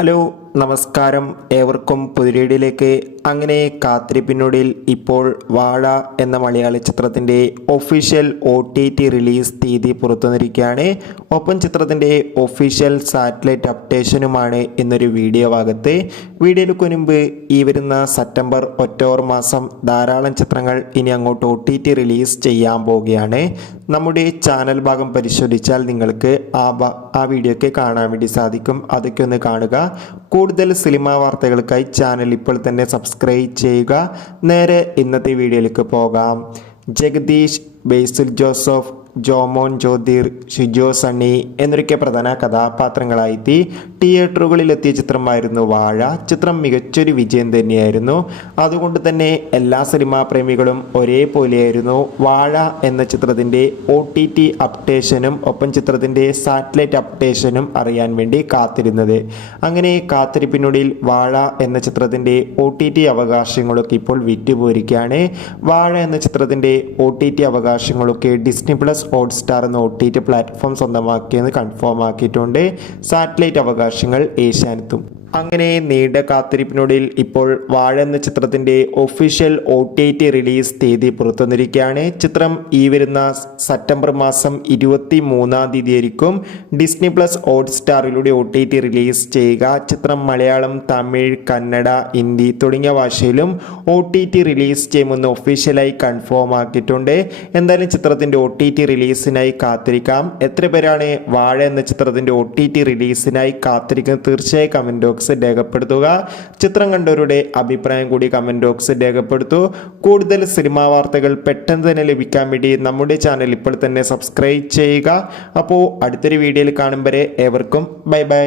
Hello നമസ്കാരം, ഏവർക്കും പുതിരീടിലേക്ക്. അങ്ങനെ കാത്തിരിപ്പിനൊടുവിൽ ഇപ്പോൾ വാഴ എന്ന മലയാള ചിത്രത്തിൻ്റെ ഒഫീഷ്യൽ OTT റിലീസ് തീയതി പുറത്തുവന്നിരിക്കുകയാണ്. ഒപ്പം ചിത്രത്തിൻ്റെ ഒഫീഷ്യൽ സാറ്റലൈറ്റ് അപ്ഡേഷനുമാണ് ഇന്നൊരു വീഡിയോ ഭാഗത്ത്. വീഡിയോയ്ക്ക് മുൻപ് ഈ വരുന്ന സെപ്റ്റംബർ ഒക്ടോബർ മാസം ധാരാളം ചിത്രങ്ങൾ ഇനി അങ്ങോട്ട് OTT റിലീസ് ചെയ്യാൻ പോവുകയാണ്. നമ്മുടെ ചാനൽ ഭാഗം പരിശോധിച്ചാൽ നിങ്ങൾക്ക് ആ വീഡിയോയ്ക്ക് കാണാൻ വേണ്ടി സാധിക്കും. അതൊക്കെ ഒന്ന് കാണുക. കൂടുതൽ സിനിമാ വാർത്തകൾക്കായി ചാനൽ ഇപ്പോൾ തന്നെ സബ്സ്ക്രൈബ് ചെയ്യുക. നേരെ ഇന്നത്തെ വീഡിയോയിലേക്ക് പോകാം. ജഗദീഷ്, ബേസിൽ ജോസഫ്, ജോമോൻ ജ്യോതിർ, ഷിജോ സണ്ണി എന്നൊക്കെ പ്രധാന കഥാപാത്രങ്ങളായി തിയേറ്ററുകളിലെത്തിയ ചിത്രമായിരുന്നു വാഴ. ചിത്രം മികച്ചൊരു വിജയം തന്നെയായിരുന്നു. അതുകൊണ്ട് തന്നെ എല്ലാ സിനിമാ പ്രേമികളും ഒരേപോലെയായിരുന്നു വാഴ എന്ന ചിത്രത്തിൻ്റെ OTT അപ്ഡേഷനും ഒപ്പം ചിത്രത്തിൻ്റെ സാറ്റലൈറ്റ് അപ്ഡേഷനും അറിയാൻ വേണ്ടി കാത്തിരുന്നത്. അങ്ങനെ കാത്തിരിപ്പിനൊടുവിൽ വാഴ എന്ന ചിത്രത്തിൻ്റെ OTT അവകാശങ്ങളൊക്കെ ഇപ്പോൾ വിറ്റുപോയിരിക്കുകയാണ്. വാഴ എന്ന ചിത്രത്തിൻ്റെ OTT അവകാശങ്ങളൊക്കെ ഡിസ്നി പ്ലസ് ഹോട്ട്സ്റ്റാർ എന്ന OTT പ്ലാറ്റ്ഫോം സ്വന്തമാക്കിയെന്ന് കൺഫേം ആക്കിയിട്ടുണ്ട്. സാറ്റലൈറ്റ് അവകാശങ്ങൾ ഏഷ്യാനെത്തും. അങ്ങനെ നീണ്ട കാത്തിരിപ്പിനൊടുവിൽ ഇപ്പോൾ വാഴ എന്ന ചിത്രത്തിൻ്റെ ഒഫീഷ്യൽ OTT റിലീസ് തീയതി പുറത്തുവന്നിരിക്കുകയാണ്. ചിത്രം ഈ വരുന്ന സെപ്റ്റംബർ മാസം 23-ാം തീയതി ആയിരിക്കും ഡിസ്നി പ്ലസ് ഹോട്ട്സ്റ്റാറിലൂടെ OTT റിലീസ് ചെയ്യുക. ചിത്രം മലയാളം, തമിഴ്, കന്നഡ, ഹിന്ദി തുടങ്ങിയ ഭാഷയിലും OTT റിലീസ് ചെയ്യുമെന്ന് ഒഫീഷ്യലായി കൺഫേം ആക്കിയിട്ടുണ്ട്. എന്തായാലും ചിത്രത്തിൻ്റെ OTT റിലീസിനായി കാത്തിരിക്കാം. എത്ര പേരാണ് വാഴ എന്ന ചിത്രത്തിൻ്റെ OTT റിലീസിനായി കാത്തിരിക്കുന്നത്? തീർച്ചയായും കമൻറ്റ് ബോക്സ് രേഖപ്പെടുത്തുക. ചിത്രം കണ്ടവരുടെ അഭിപ്രായം കൂടി കമന്റ് ബോക്സിൽ രേഖപ്പെടുത്തൂ. കൂടുതൽ സിനിമാ വാർത്തകൾ പെട്ടെന്ന് തന്നെ ലഭിക്കാൻ വേണ്ടി നമ്മുടെ ചാനൽ ഇപ്പോൾ തന്നെ സബ്സ്ക്രൈബ് ചെയ്യുക. അപ്പോൾ അടുത്തൊരു വീഡിയോയിൽ കാണും വരെ ഏവർക്കും ബൈ ബൈ.